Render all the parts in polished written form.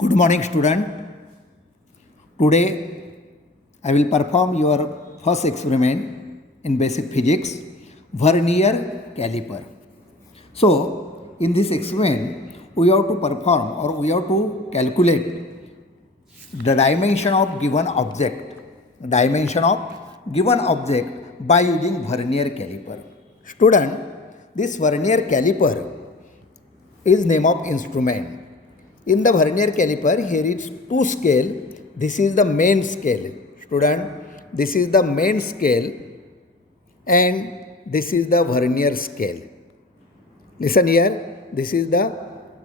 Good morning, student. Today I will perform your first experiment in basic physics, vernier caliper. So, in this experiment, we have to perform or we have to calculate the dimension of given object by using vernier caliper. Student, this vernier caliper is name of instrument. In the vernier caliper, here is two scale. This is the main scale. Student, this is the main scale and this is the vernier scale. Listen here, this is the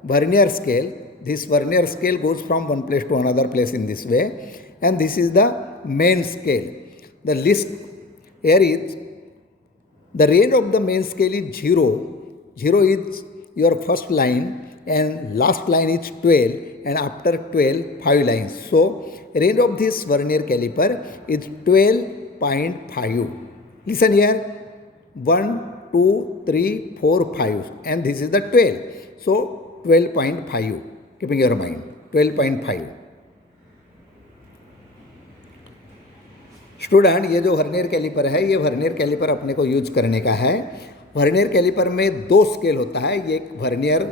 vernier scale. This vernier scale goes from one place to another place in this way, and this is the main scale. The list here is the range of the main scale is 0. 0 is your first line and last line is 12, and after 12 5 lines. So range of this vernier caliper is 12.5. Listen here, 1 2 3 4 5, and this is the 12. So 12.5, keeping your mind 12.5. Student, ये जो vernier caliper है, ये vernier caliper अपने को use करने का है. Vernier caliper में दो स्केल होता है. ये एक वर्नियर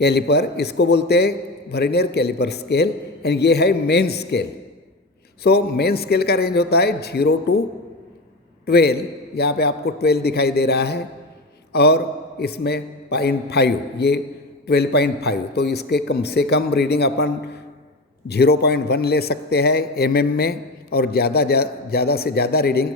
कैलिपर, इसको बोलते हैं वर्नियर कैलिपर स्केल, एंड ये है main scale. So main scale का रेंज होता है 0 to 12. यहाँ पे आपको 12 दिखाई दे रहा है, और इसमें 0.5, ये 12.5. तो इसके कम से कम रीडिंग अपन 0.1 ले सकते हैं mm में, और ज़्यादा से ज़्यादा रीडिंग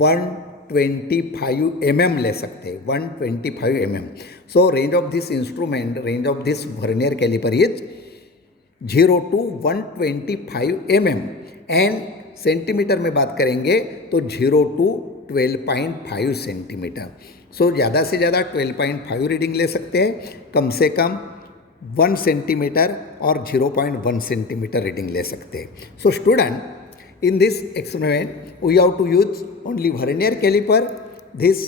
125 mm ले सकते हैं, 125 mm. So range of this instrument, range of this vernier calliper is 0 to 125 mm. And centimetre में बात करेंगे तो 0 to 12.5 सेंटीमीटर. सो ज़्यादा से ज़्यादा 12.5 रीडिंग ले सकते हैं, कम से कम 1 सेंटीमीटर और 0.1 सेंटीमीटर रीडिंग ले सकते हैं. So student, in this experiment we have to use only vernier caliper, this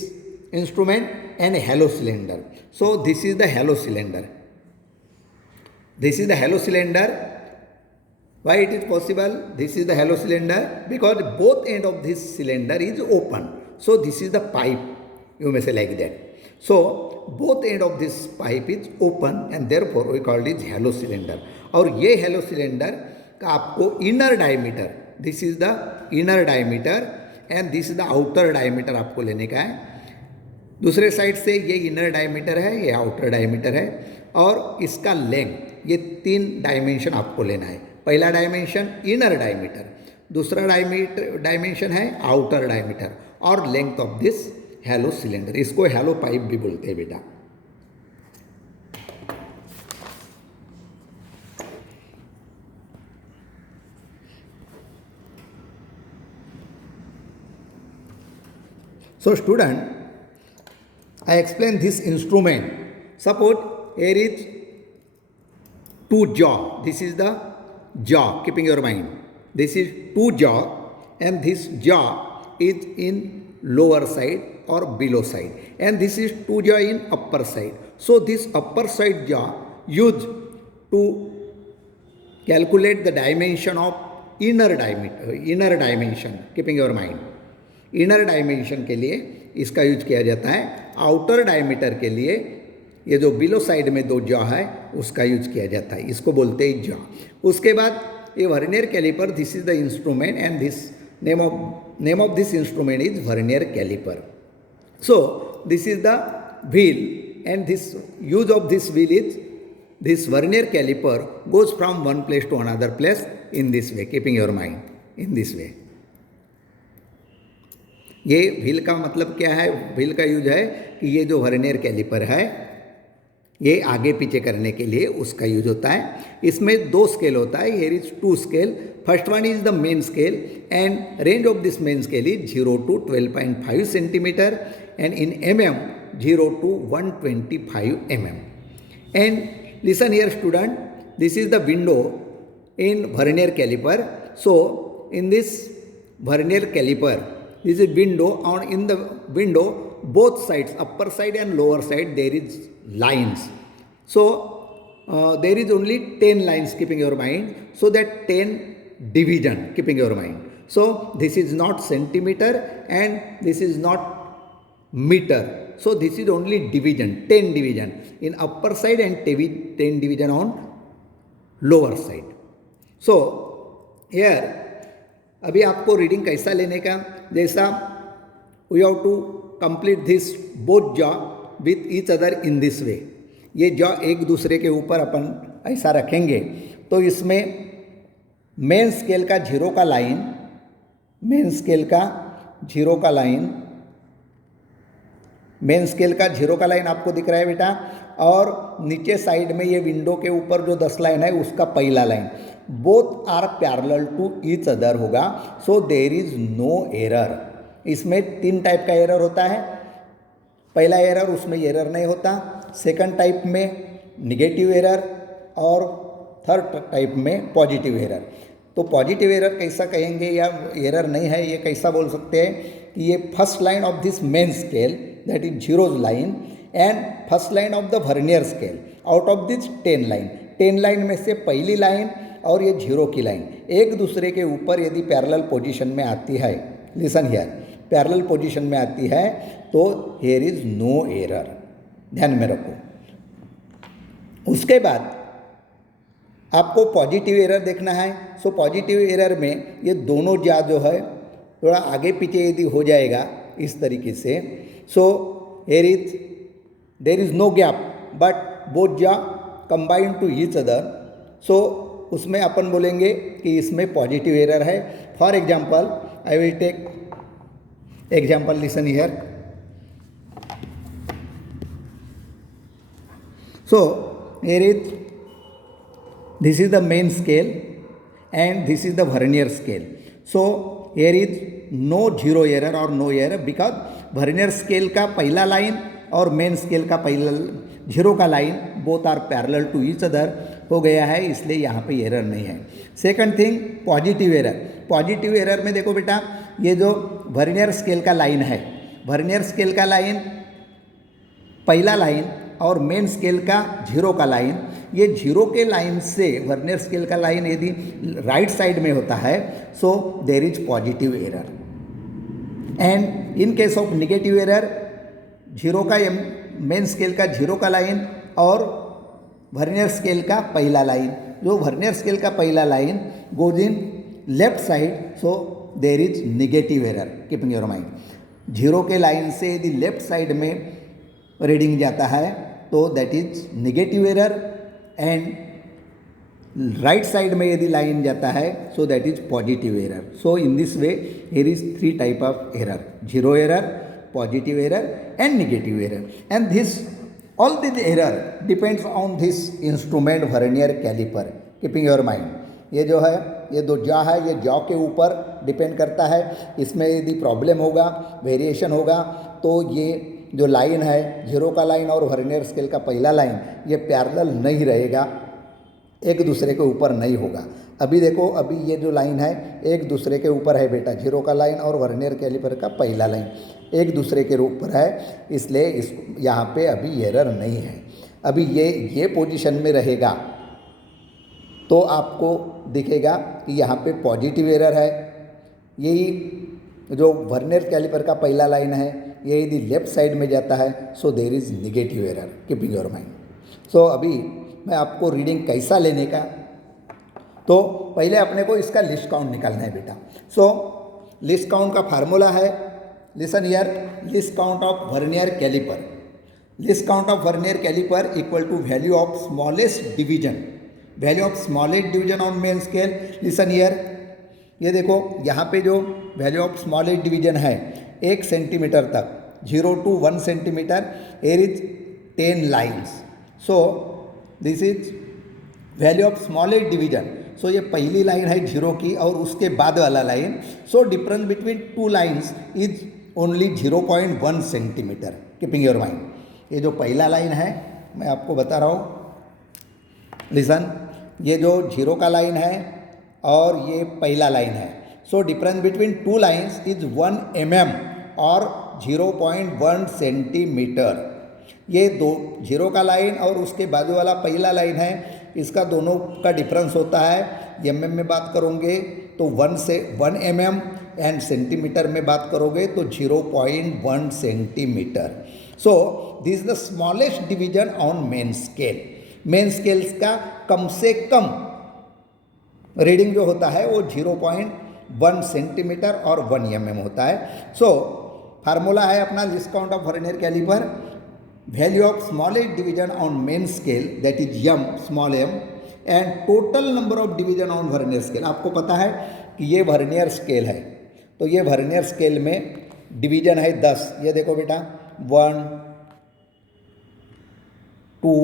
instrument, and a halo cylinder. So this is the halo cylinder. This is the halo cylinder. Why it is possible? This is the halo cylinder because both end of this cylinder is open. So this is the pipe, you may say like that. So both end of this pipe is open, and therefore we call it halo cylinder. और ये halo cylinder का आपको inner diameter, this is the inner diameter and this is the outer diameter आपको लेने का है. दूसरे side से ये इनर डायमीटर है, ये आउटर डायमीटर है, और इसका लेंथ, ये 3 डायमेंशन आपको लेना है. पहला डायमेंशन इनर डायमीटर, दूसरा डायमेंशन है आउटर डायमीटर, और length of this hello cylinder. इसको हैलो पाइप भी बोलते हैं बेटा. So student, I explain this instrument. Suppose here is 2 jaw. This is the jaw, keeping your mind. This is 2 jaw, and this jaw is in lower side or below side, and this is 2 jaw in upper side. So this upper side jaw used to calculate the dimension of inner dimension, keeping your mind. Inner dimension के लिए इसका use किया जाता है. Outer diameter के लिए ये जो बिलो साइड में 2 जॉ है उसका यूज किया जाता है, इसको बोलते हैं जॉ. उसके बाद ये vernier calliper, this is the instrument, and this name of this instrument is vernier calliper. So this is the wheel, and this use of this wheel is this vernier calliper goes from one place to another place in this way, keeping your mind in this way. ये wheel का मतलब क्या है? Wheel का use है कि ये जो वर्नियर कैलिपर है ये आगे पीछे करने के लिए उसका यूज होता है. इसमें 2 स्केल होता है. Here is 2 scale. First one is the main scale, and range of this main scale is 0 to 12.5 centimetre, and in mm 0 to 125 mm. And listen here student, this is the window in vernier calliper. So in this vernier calliper, this is a window, and in the window both sides, upper side and lower side, there is lines. So there is only 10 lines, keeping your mind, so that 10 division, keeping your mind. So this is not centimeter and this is not meter. So this is only division, 10 division in upper side and 10 division on lower side. So here अभी आपको reading कैसा लेने का, जैसा we have to complete this both jaw with each other in this way. ये jaw एक दूसरे के ऊपर अपन ऐसा रखेंगे तो इसमें मेन स्केल का जीरो का लाइन, मेन स्केल का जीरो का लाइन, मेन स्केल का जीरो का लाइन आपको दिख रहा है बेटा, और नीचे साइड में ये विंडो के ऊपर जो 10 लाइन है उसका पहला line, both are parallel to each other होगा. So there is no error. इसमें 3 टाइप का एरर होता है. पहला एरर, उसमें एरर नहीं होता. सेकंड टाइप में निगेटिव एरर और थर्ड टाइप में पॉजिटिव एरर. तो पॉजिटिव एरर कैसा कहेंगे या एरर नहीं है, ये कैसा बोल सकते हैं कि ये first line of this main scale, that is zeros line, and first line of the vernier scale out of this 10 line. 10 line में से पहली लाइन और ये जीरो की लाइन एक दूसरे के ऊपर यदि पैरेलल पोजीशन में आती है, लिसन हियर, पैरेलल पोजीशन में आती है तो हियर इज नो एरर. ध्यान में रखो. उसके बाद आपको पॉजिटिव एरर देखना है. सो पॉजिटिव एरर में ये दोनों जा जो है थोड़ा आगे पीछे यदि हो जाएगा इस तरीके से, so here is there is no gap but both jaw combined to each other. So उसमें अपन बोलेंगे कि इसमें पॉजिटिव एरर है. For example I will take example, listen here. So here is, this is the main scale and this is the vernier scale. So here is no zero error or no error because vernier scale का पहला line और main scale का पहला zero का line both are parallel to each other हो गया है, इसलिए यहाँ पे एरर नहीं है. Second thing, positive error. Positive error में देखो बेटा, ये जो वर्नियर स्केल का लाइन है, वर्नियर स्केल का लाइन पहला लाइन और मेन स्केल का जीरो का लाइन, ये जीरो के लाइन से वर्नियर स्केल का लाइन यदि राइट साइड में होता है so there is positive error. And in case of negative error, zero का मेन स्केल का जीरो का लाइन और वर्नियर स्केल का पहला लाइन, जो वर्नियर स्केल का पहला line goes in left side, so there is negative error. Keeping your mind, zero के लाइन से यदि लेफ्ट साइड में रीडिंग जाता है तो that is negative error, and right side में यदि लाइन जाता है so that is positive error. So in this way here is 3 type of error, zero error, positive error and negative error. And this all this error depends on this instrument vernier calliper. Keeping your mind, ये जो है, ये दो jaw है, ये jaw के ऊपर depend करता है. इसमें यदि प्रॉब्लम होगा, वेरिएशन होगा, तो ये जो लाइन है, जीरो का लाइन और वर्नियर स्केल का पहला लाइन, ये पैरेलल नहीं रहेगा, एक दूसरे के ऊपर नहीं होगा. अभी देखो, अभी ये जो लाइन है एक दूसरे के ऊपर है बेटा, जीरो का लाइन और वर्नियर कैलिपर का पहला लाइन एक दूसरे के ऊपर है, इसलिए इस यहाँ पे अभी एरर नहीं है. अभी ये पोजीशन में रहेगा तो आपको दिखेगा कि यहाँ पे पॉजिटिव एरर है. यही जो वर्नियर कैलिपर का पहला लाइन है, ये यदि लेफ्ट साइड में जाता है so there is negative error. Keeping your mind. So अभी मैं आपको रीडिंग कैसा लेने का, तो पहले अपने को इसका लिस्ट काउंट निकालना है बेटा. सो लिस्ट काउंट का फार्मूला है, listen here, least count of vernier calliper. Least count of vernier calliper equal to value of smallest division, value of smallest division on main scale. Listen here, ये देखो यहाँ पे जो value of smallest division है 1 centimetre तक, 0 to 1 centimetre, here is 10 lines. So this is value of smallest division. So ये पहली line है जीरो की और उसके बाद वाला line. So difference between 2 lines is only 0.1 centimetre. Keeping your mind, ये जो पहला लाइन है मैं आपको बता रहा हूँ, लिसन, ये जो जीरो का लाइन है और ये पहला लाइन है. So difference between 2 lines is 1 mm और 0.1 सेंटीमीटर. ये दो जीरो का लाइन और उसके बाजू वाला पहला लाइन है, इसका दोनों का डिफरेंस होता है। एमएम में बात करोगे तो 1 mm एंड सेंटीमीटर में बात करोगे तो 0.1 centimetre. So this is the smallest division on main scale. Main scales का कम से कम रीडिंग जो होता है वो 0.1 सेंटीमीटर और 1 mm होता है। सो फार्मूला है अपना least count of vernier calliper, value of smallest division on main scale that is m small m and total number of division on vernier scale. आपको पता है कि ये वर्नियर स्केल है, तो ये वर्नियर स्केल में डिवीजन है 10। ये देखो बेटा 1 2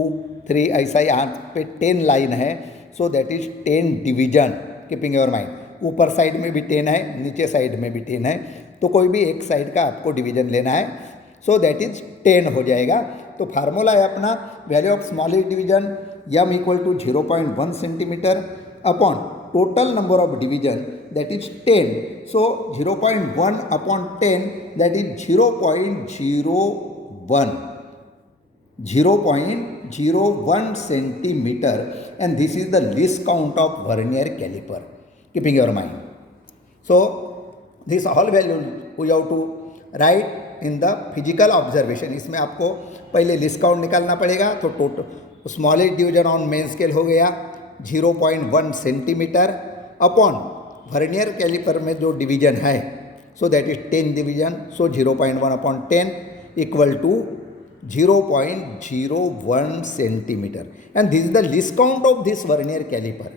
3 ऐसा यहाँ पे 10 लाइन है। So that is 10 division, keeping your mind. ऊपर साइड में भी 10 है, नीचे साइड में भी 10 है, तो कोई भी एक साइड का आपको डिवीजन लेना है। सो दैट इज 10 हो जाएगा। तो फार्मूला है अपना value of smallest division m equal to 0.1 centimetre upon total number of division that is 10। So 0.1 upon 10 that is 0.01 centimetre and this is the least count of vernier calliper, keeping your mind. So this all value we have to write in the physical observation. इसमें आपको पहले least count निकालना पड़ेगा। तो total smallest division on main scale हो गया 0.1 centimetre upon vernier caliper में जो डिवीजन है so that is 10 division. So 0.1 upon 10 equal to 0.01 centimetre and this is the least count of this vernier calliper.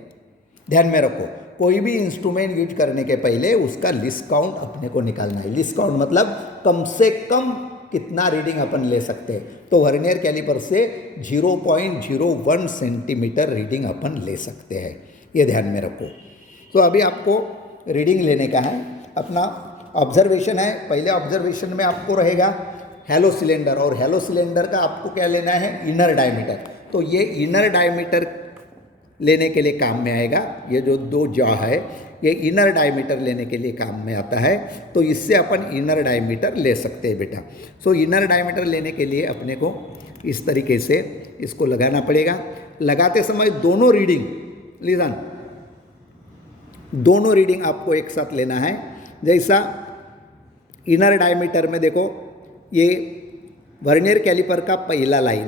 ध्यान में रखो, कोई भी इंस्ट्रूमेंट यूज करने के पहले उसका लिस्ट काउंट अपने को निकालना है। लिस्ट काउंट मतलब कम से कम कितना रीडिंग अपन ले सकते हैं। तो वर्नियर कैलिपर से 0.01 सेंटीमीटर रीडिंग अपन ले सकते हैं, ये ध्यान में रखो। तो अभी आपको रीडिंग लेने का है, अपना ऑब्जर्वेशन है। पहले ऑब्जर्वेशन में आपको रहेगा हैलो सिलेंडर, और हैलो सिलेंडर का आपको क्या लेना है, इनर डायमीटर। तो ये इनर डायमीटर लेने के लिए काम में आएगा। ये जो दो जॉ है ये इनर डायमीटर लेने के लिए काम में आता है। तो इससे अपन इनर डायमीटर ले सकते हैं बेटा। सो इनर डायमीटर लेने के लिए अपने को इस तरीके से इसको लगाना पड़ेगा। लगाते समय दोनों रीडिंग, लिसन, दोनों रीडिंग आपको एक साथ लेना है। जैसा इनर डायमीटर में देखो, ये वर्नियर कैलिपर का पहला लाइन,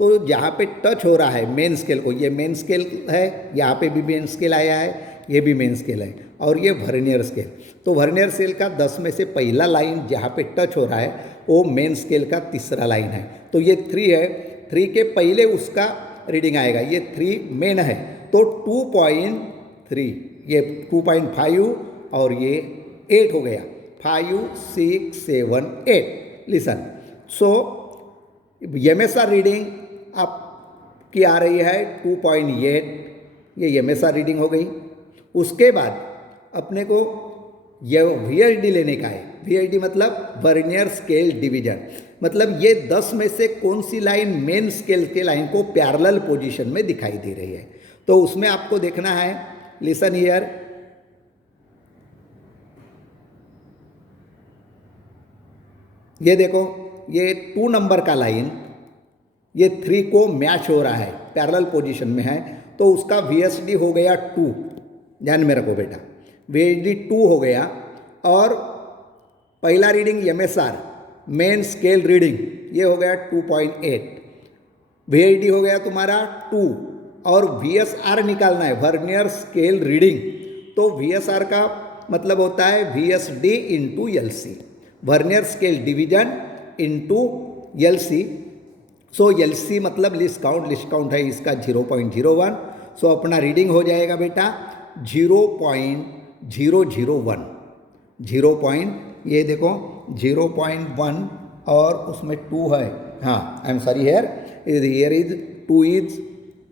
तो जहाँ पे टच हो रहा है मेन स्केल को, ये मेन स्केल है, यहाँ पे भी मेन स्केल आया है, ये भी मेन स्केल है, और ये वर्नियर स्केल। तो वर्नियर स्केल का 10 में से पहला लाइन जहाँ पे टच हो रहा है वो मेन स्केल का तीसरा लाइन है। तो ये 3 है, 3 के पहले उसका रीडिंग आएगा। ये 3 मेन है तो 2.3, ये 2.5 और ये 8 हो गया, 5 6 7 8। लिसन, सो MSR रीडिंग आपकी आ रही है 2.8, ये MSR रीडिंग हो गई। उसके बाद अपने को ये VSD लेने का है। VSD मतलब वर्नियर स्केल डिवीजन, मतलब ये 10 में से कौन सी लाइन मेन स्केल के लाइन को पैरेलल पोजीशन में दिखाई दे रही है। तो उसमें आपको देखना है, लिसन हियर, ये देखो, ये 2 नंबर का लाइन ये 3 को मैच हो रहा है, पैरेलल पोजीशन में है, तो उसका VSD हो गया 2। ध्यान में रखो बेटा, VSD 2 हो गया। और पहला reading MSR main scale reading ये हो गया 2.8, VSD हो गया तुम्हारा 2, और VSR निकालना है, वर्नियर स्केल रीडिंग। तो VSR का मतलब होता है VSD into LC, vernier scale division into LC। सो LC मतलब लिस्ट काउंट है इसका 0.01। सो अपना रीडिंग हो जाएगा बेटा 0.001, ये देखो 0.1 और उसमें 2 है, हाँ I am sorry here is 2 is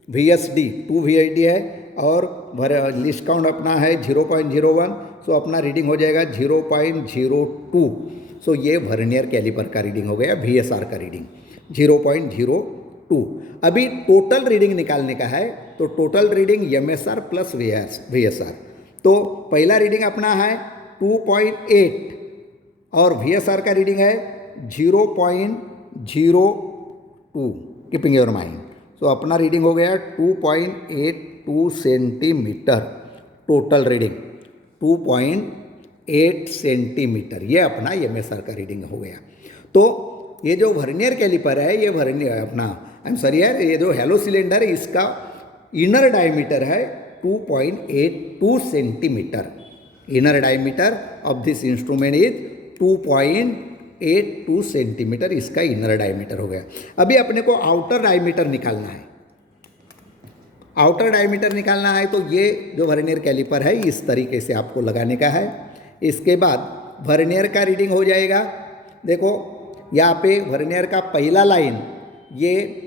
VSD, 2 VSD है, और लिस्ट काउंट अपना है 0.01। सो अपना रीडिंग हो जाएगा 0.02। सो ये वर्नियर कैलिपर का रीडिंग हो गया, VSR का रीडिंग 0.02। अभी टोटल रीडिंग निकालने का है, तो total reading MSR plus VSR। तो पहला रीडिंग अपना है 2.8 और VSR का रीडिंग है 0.0 कीपिंग योर माइंड। सो अपना रीडिंग हो गया 2.82 सेंटीमीटर, टोटल रीडिंग 2.8 सेंटीमीटर, ये अपना MSR का रीडिंग हो गया। तो ये जो वर्नियर कैलिपर है, ये वर्नियर अपना यार ये जो हेलो सिलेंडर है, इसका इनर डायमीटर है 2.82 centimetre. Inner diameter of this instrument is 2.82 centimetre, इसका इनर डायमीटर हो गया। अभी अपने को आउटर डायमीटर निकालना है। आउटर डायमीटर निकालना है तो ये जो वर्नियर कैलिपर है इस तरीके से आपको लगाने का है। इसके बाद वर्नियर का रीडिंग हो जाएगा। देखो यहाँ पे वर्नियर का पहला लाइन ये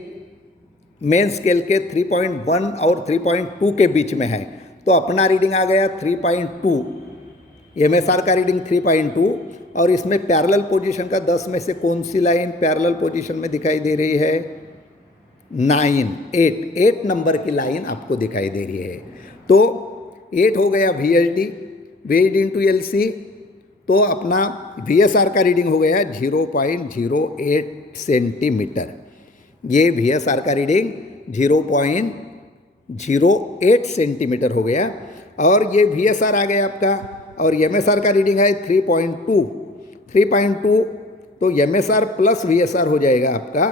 मेन स्केल के 3.1 और 3.2 के बीच में है, तो अपना रीडिंग आ गया 3.2। MSR का रीडिंग 3.2 और इसमें पैरेलल पोजीशन का 10 में से कौन सी लाइन पैरेलल पोजीशन में दिखाई दे रही है? 8 नंबर की लाइन आपको दिखाई दे रही है। तो 8 हो गया VSD इंटू LC, तो अपना VSR का रीडिंग हो गया 0.08 सेंटीमीटर। ये VSR का रीडिंग 0.08 सेंटीमीटर हो गया और ये VSR आ गया आपका, और MSR का रीडिंग है 3.2। तो MSR प्लस VSR हो जाएगा आपका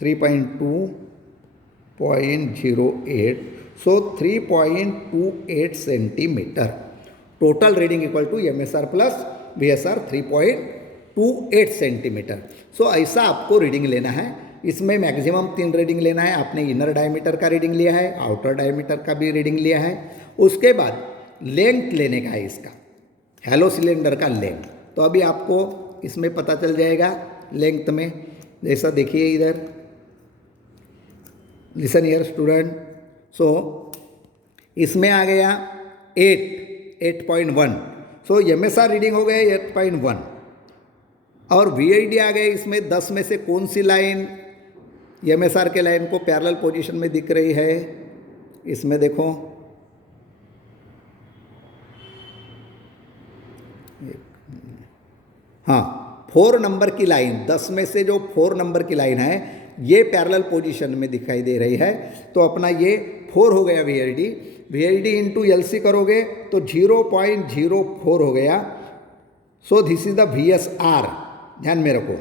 3.2.08, so 3.28 centimetre. Total reading equal to MSR plus VSR 3.28 centimetre. So ऐसा आपको रीडिंग लेना है। इसमें मैक्सिमम 3 रीडिंग लेना है। आपने इनर डायमीटर का रीडिंग लिया है, आउटर डायमीटर का भी रीडिंग लिया है। उसके बाद लेंथ लेने का है इसका, हेलो सिलेंडर का लेंथ। तो अभी आपको इसमें पता चल जाएगा लेंथ में। जैसा देखिए इधर, लिसन हियर स्टूडेंट। सो इसमें आ गया 8.1। सो MSR रीडिंग हो गया 8.1 और VID आ गए इसमें 10 में से कौन सी लाइन MSR के लाइन को पैरेलल पोजीशन में दिख रही है? इसमें देखो, हाँ 4 नंबर की लाइन, 10 में से जो 4 नंबर की लाइन है ये पैरेलल पोजीशन में दिखाई दे रही है। तो अपना ये 4 हो गया VID इंटू LC करोगे तो 0.04 हो गया। सो दिस इज द VSR, ध्यान में रखो।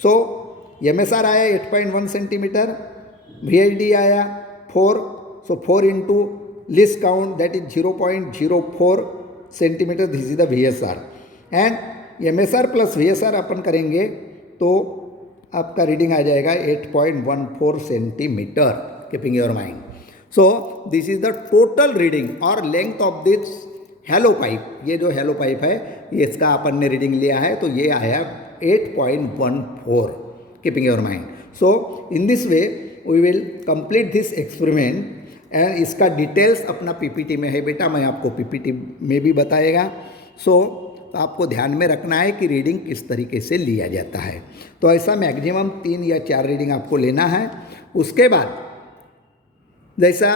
सो MSR आया 8.1 सेंटीमीटर, VID आया 4, so 4 into least count that is 0.04 centimetre, this is the VSR। And MSR plus VSR अपन करेंगे तो आपका रीडिंग आ जाएगा 8.14 centimetre, keeping your mind. So this is the total reading और length of this hollow pipe. ये जो hello pipe है ये इसका अपन ने रीडिंग लिया है, तो ये आया 8.14, keeping your mind. So in this way we will complete this experiment and इसका डिटेल्स अपना PPT में है बेटा, मैं आपको PPT में भी बताएगा। सो आपको ध्यान में रखना है कि रीडिंग किस तरीके से लिया जाता है। तो ऐसा मैक्सिमम 3 या 4 रीडिंग आपको लेना है। उसके बाद जैसा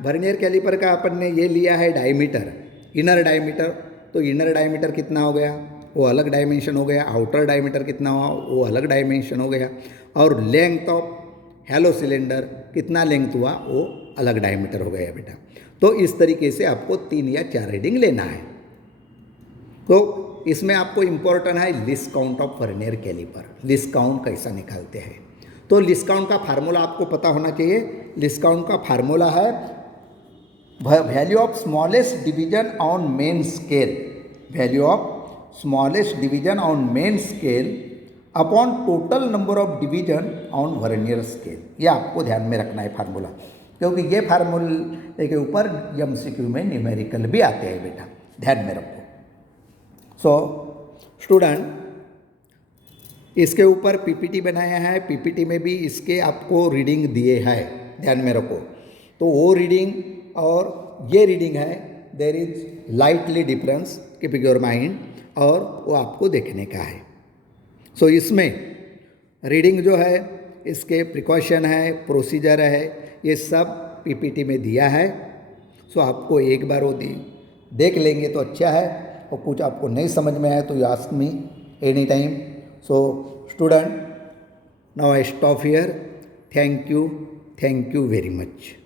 वर्नियर कैलिपर का अपन ने ये लिया है डायमीटर, इनर डायमीटर, तो इनर डायमीटर कितना हो गया वो अलग डायमेंशन हो गया, आउटर डायमीटर कितना हुआ वो अलग डायमेंशन हो गया, और लेंथ ऑफ हेलो सिलेंडर कितना लेंथ हुआ वो अलग डायमीटर हो गया बेटा। तो इस तरीके से आपको 3 या 4 रीडिंग लेना है। तो इसमें आपको इम्पोर्टेंट है least count of vernier calliper. Least count कैसा निकालते हैं, तो लिस्ट काउंट का फार्मूला आपको पता होना चाहिए। लिस्ट काउंट का फार्मूला है value of smallest division on main scale, value of smallest division on main scale upon total number of division on vernier scale. ये आपको ध्यान में रखना है फार्मूला, क्योंकि ये फार्मूले के ऊपर MCQ में न्यूमेरिकल भी आते हैं बेटा, ध्यान में रखो। सो स्टूडेंट इसके ऊपर PPT बनाया है, PPT में भी इसके आपको रीडिंग दिए हैं, ध्यान में रखो। तो वो रीडिंग और ये रीडिंग है, there is lightly difference, keeping your mind, और वो आपको देखने का है। सो इसमें रीडिंग जो है इसके प्रिकॉशन है, प्रोसीजर है, ये सब PPT में दिया है। सो आपको एक बार वो देख लेंगे तो अच्छा है, और कुछ आपको नहीं समझ में आए तो you ask me any time. So student now I stop here. Thank you very much.